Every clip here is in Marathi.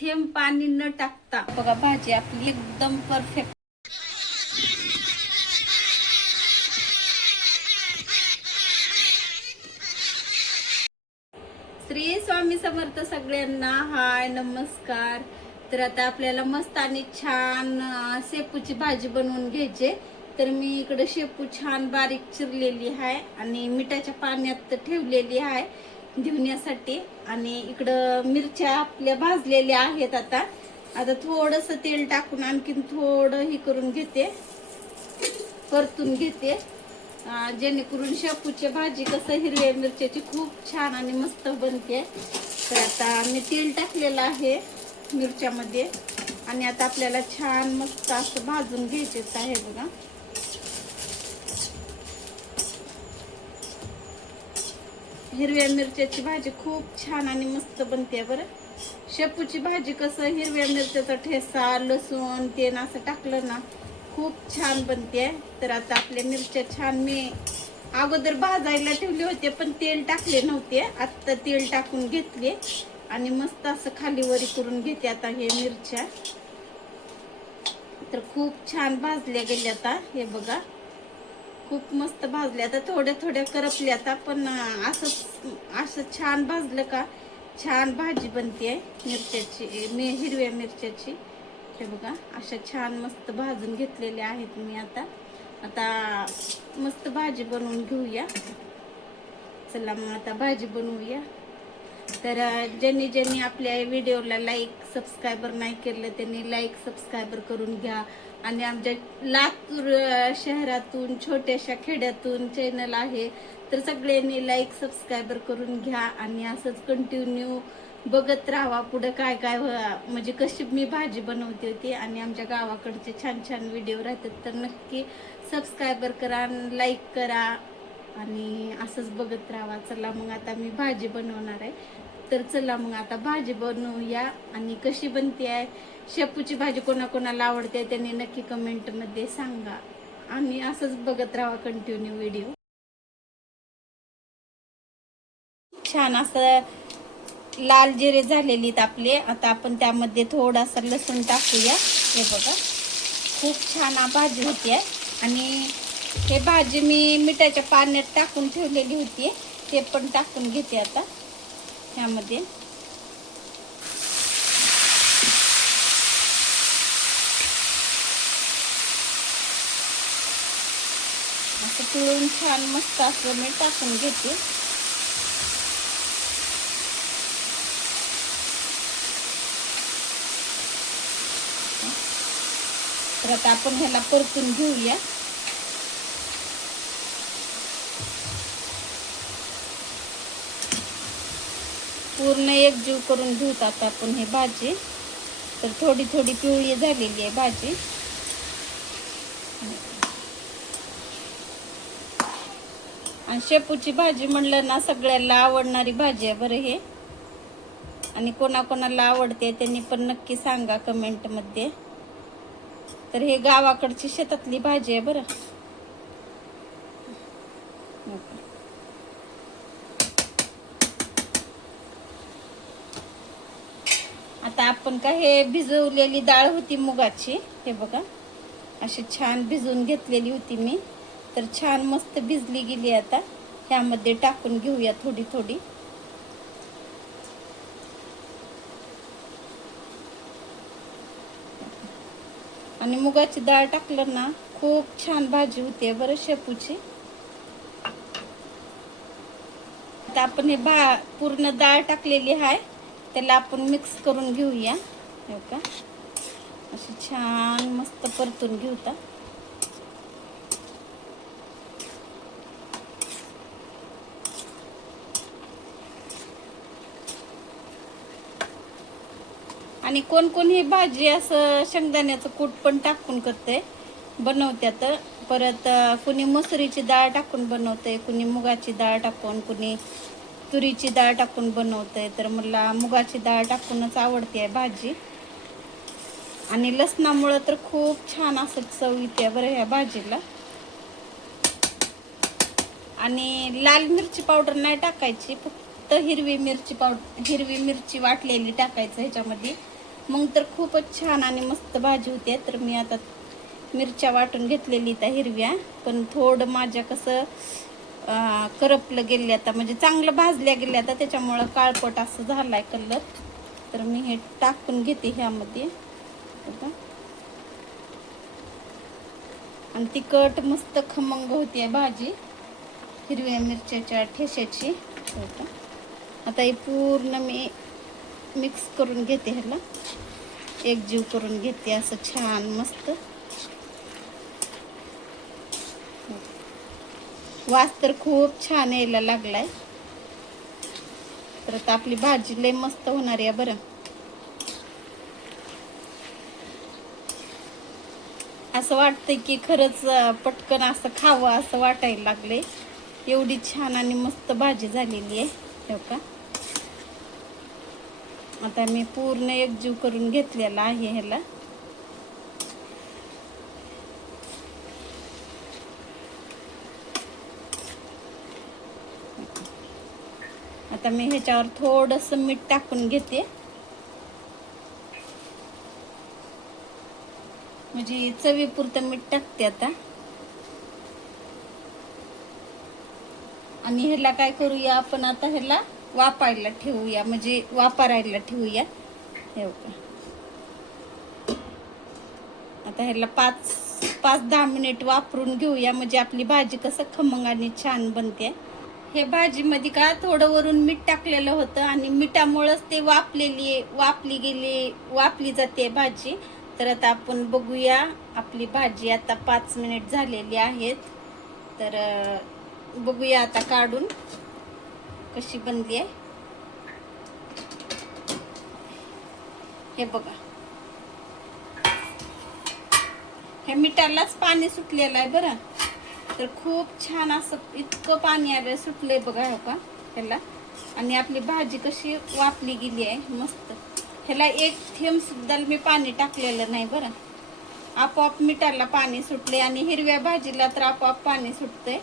थेंब पाणी न टाकता बघा भाजी आपली एकदम परफेक्ट. श्री स्वामी समर्थ सगळ्यांना. हाय नमस्कार. तर आता आपल्याला मस्त आणि छान शेपूची भाजी बनवून घ्यायची. तर मी इकडे शेपू छान बारीक चिरलेली आहे आणि मिठाच्या पाण्यात ठेवलेली आहे धुवण्यासाठी. आणि इकडं मिरच्या आपल्या भाजलेल्या आहेत. आता थोडंसं तेल टाकून आणखीन थोडं हे करून घेते, परतून घेते, जेणेकरून शेपूची भाजी कसं हिरव्या मिरच्याची खूप छान आणि मस्त बनते. तर आता मी तेल टाकलेलं आहे मिरच्यामध्ये आणि आता आपल्याला छान मस्त असं भाजून घ्यायचेच आहे बघा. हिरव्या मिरच्याची भाजी खूप छान आणि मस्त बनते बरं. शेपूची भाजी कसं हिरव्या मिरच्याचा ठेसा, लसूण तेन असं टाकलं ना खूप छान बनते. तर आता आपल्या मिरच्या छान मी अगोदर भाजायला ठेवले होते पण तेल टाकले नव्हते. आता तेल टाकून घेतले आणि मस्त असं खाली वरी करून घेते आता हे मिरच्या. तर खूप छान भाजल्या गेल्या आता हे बघा, खूप मस्त भाजल्या. आता थोड्या थोड्या करपल्या आता, पण असं छान भाजलं का छान भाजी बनते मिरच्याची, हिरव्या मिरच्याची. हे बघा अशा छान मस्त भाजून घेतलेल्या आहेत मी. आता मस्त भाजी बनवून घेऊया. चला मग आता भाजी बनवूया. तर ज्यांनी आपल्या व्हिडिओला लाईक सबस्क्रायबर नाही केलं त्यांनी लाईक सबस्क्रायबर करून घ्या. आणि आमच्या लातूर शहरातून छोट्याशा खेड्यातून चॅनल आहे, तर सगळ्यांनी लाईक सबस्क्रायबर करून घ्या आणि असंच कंटिन्यू बघत राहा पुढं काय काय म्हणजे कशी मी भाजी बनवते होती. आणि आमच्या गावाकडचे छान छान व्हिडिओ राहतात, तर नक्की सबस्क्रायबर करा, लाईक करा आणि असंच बघत राहा. चला मग आता मी भाजी बनवणार आहे. तर चला मग आता भाजी बनवूया. आणि कशी बनते आहे शेपूची भाजी कोणाकोणाला आवडते त्यांनी नक्की कमेंटमध्ये सांगा आणि असंच बघत राहा कंटिन्यू व्हिडिओ. छान असं लाल जिरे झालेली आपले. आता आपण त्यामध्ये थोडासा लसूण टाकूया. हे बघा खूप छान भाजी होती. आणि हे भाजी मी मिठाच्या पाण्यात टाकून ठेवलेली होती, ते पण टाकून घेते आता ह्यामध्ये. असं पिळून छान मस्त असं मी टाकून घेते. तर आता आपण ह्याला परतून घेऊया. पूर्ण एकजीव करून घेऊत आता आपण हे भाजी. तर थोडी थोडी पिवळी झालेली आहे भाजी. आणि शेपूची भाजी म्हणलं ना सगळ्याला आवडणारी भाजी आहे बरं हे. आणि कोणाकोणाला आवडते त्यांनी पण नक्की सांगा कमेंटमध्ये. तर हे गावाकडची शेतातली भाजी आहे बरं. आता आपण का हे भिजवलेली डाळ होती मुगाची, हे बघा अशी छान भिजवून घेतलेली होती मी. तर छान मस्त भिजली गेली. आता ह्यामध्ये टाकून घेऊया थोडी थोडी. आणि मुगाची डाळ टाकलं ना खूप छान भाजी होते बरं शेपूची. आता आपण हे पूर्ण डाळ टाकलेली आहे त्याला आपण मिक्स करून घेऊया. हे का अशी छान मस्त परतून घेऊता. आणि कोण कोण ही भाजी असं शेंगदाण्याचं कूट पण टाकून करते बनवत्यात. परत कुणी मसुरीची डाळ टाकून बनवते, कुणी मुगाची डाळ टाकून, कुणी तुरीची डाळ टाकून बनवते. तर मला मुगाची डाळ टाकूनच आवडते भाजी. आणि लसणामुळे तर खूप छान असं चव येते बरं ह्या भाजीला. आणि लाल मिरची पावडर नाही टाकायची, फक्त हिरवी मिरची पावडर, हिरवी मिरची वाटलेली टाकायचं ह्याच्यामध्ये. मग तर खूपच छान आणि मस्त भाजी होते. तर मी आता मिरच्या वाटून घेतलेली त्या हिरव्या, पण थोडं माझ्या कसं करपलं गेले आता, म्हणजे चांगलं भाजल्या गेले आता, त्याच्यामुळं काळपट असं झालाय कलर. तर मी हे टाकून घेते ह्यामध्ये बघा. आणि तिखट मस्त खमंग होती भाजी हिरव्या मिरच्याच्या ठेशाची. आता हे पूर्ण मी मिक्स करून घेते, ह्याला एकजीव करून घेते असं छान मस्त. वास तर खूप छान यायला लागलाय. तर आता आपली भाजी लय मस्त होणार आहे बरं. असं वाटतंय की खरंच पटकन असं खावं असं वाटायला लागले. एवढी छान आणि मस्त भाजी झालेली आहे हो का. आता मी पूर्ण एकजीव करून घेतलेला आहे ह्याला. आता मी ह्याच्यावर थोडंसं मीठ टाकून घेते, म्हणजे चवीपुरतं मीठ टाकते आता. आणि ह्याला काय करूया आपण आता, ह्याला वापायला ठेवूया, म्हणजे वापरायला ठेवूया हे का. आता ह्याला 5-10 मिनिट वापरून घेऊया, म्हणजे आपली भाजी कसं खमंग आणि छान बनते. हे भाजीमध्ये का थोडं वरून मीठ टाकलेलं होतं आणि मिठामुळंच ते वापली जाते भाजी. तर आता आपण बघूया, आपली भाजी आता 5 मिनिट झालेली आहेत. तर बघूया आता काढून कशी बनली आहे. हे बघा, हे मिठालाच पाणी सुटलेलं आहे बरं. तर खूप छान असं इतकं पाणी आलं सुटले बघा हो का ह्याला. आणि आपली भाजी कशी वापली गेली आहे मस्त. ह्याला एक थेंब सुद्धा मी पाणी टाकलेलं नाही बरं. आपोआप मिठाला पाणी सुटले आणि हिरव्या भाजीला तर आपोआप पाणी सुटतंय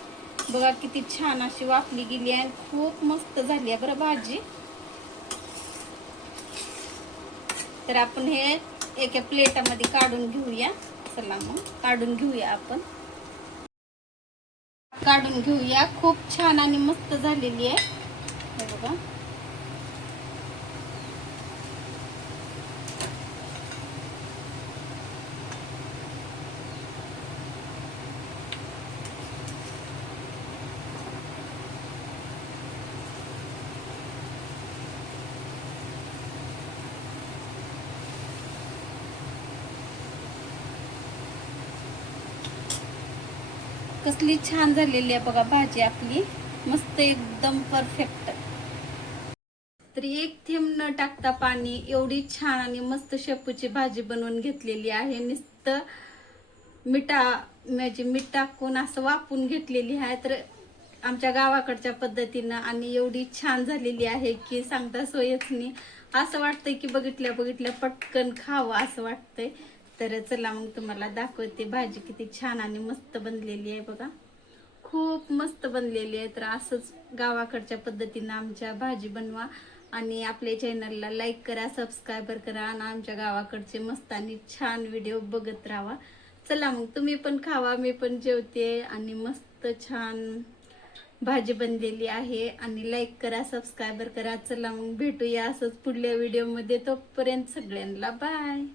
बघा. किती छान अशी वापली गेली आहे, खूप मस्त झाली आहे बरं भाजी. तर आपण हे एका प्लेटामध्ये काढून घेऊया. चला मग काढून घेऊया आपण. काढून घेऊया. खूप छान आणि मस्त झालेली आहे हे बघा. कसली छान झालेली आहे बघा भाजी आपली, मस्त एकदम परफेक्ट. तर एक थेंब न टाकता पाणी एवढी छान आणि मस्त शेपूची भाजी बनवून घेतलेली आहे. नुसतं म्हणजे मीठ टाकून असं वापून घेतलेली आहे. तर आमच्या गावाकडच्या पद्धतीनं आणि एवढी छान झालेली आहे की सांगता सोयच नाही. असं वाटतंय की बघितल्या पटकन खावं असं वाटतंय. तर चला मग तुम्हाला दाखवते भाजी किती छान आणि मस्त बनलेली आहे बघा. खूप मस्त बनलेली आहे. तर असंच गावाकडच्या पद्धतीनं आमच्या भाजी बनवा आणि आपल्या चॅनलला लाईक करा, सबस्क्राईबर करा आणि आमच्या गावाकडचे मस्त आणि छान व्हिडिओ बघत राहा. चला मग तुम्ही पण खावा, मी पण जेवते आणि मस्त छान भाजी बनलेली आहे. आणि लाईक करा, सबस्क्राईबर करा. चला मग भेटूया असंच पुढल्या व्हिडिओमध्ये. तोपर्यंत सगळ्यांना बाय.